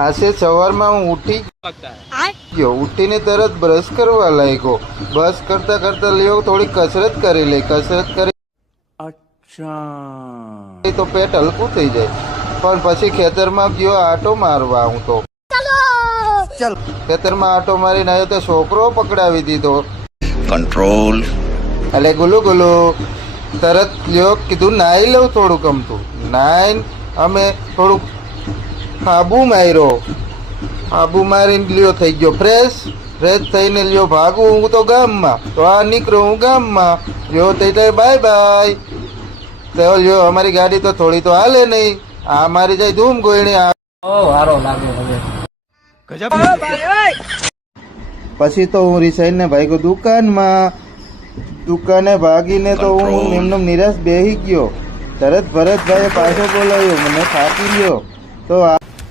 આજે સવારમાં હું ઉઠી ગયો, ઉઠીને તરત બ્રશ કરવા લાગ્યો. બ્રશ કરતા કરતા લ્યો થોડી કસરત કરી લે. કસરત કરી તો પેટ હલકું થઈ જાય. પણ પછી ખેતરમાં ગયો આટો મારવા. હું તો ખેતરમાં આટો મારીને આવ્યો તો છોકરો પકડાવી દીધો. કંટ્રોલ. એટલે ગુલુ ગુલુ તરત લ્યો કીધું નાહી લઉં થોડુંક અમતું. નાહીને અમે થોડુંક આબુ માર્યો. આબુ મારીને લ્યો થઈ ગયો ફ્રેશ. ફ્રેશ થઈને લ્યો ભાગું હું તો ગામમાં. તો આ નીકળ્યો હું ગામમાં. લ્યો થઈ બાય બાય. તો લ્યો અમારી ગાડી તો થોડી તો હાલે નહીં. આ મારી જાય ધૂમ ગોયણી. પછી તો હું રિસાઈને ભાગ્યો દુકાનમાં. દુકાને ભાગીને તો હું એમનો નિરાશ બેહી ગયો. તરત ભરતભાઈએ પાછો બોલાવ્યો, મને થાકી ગયો. તો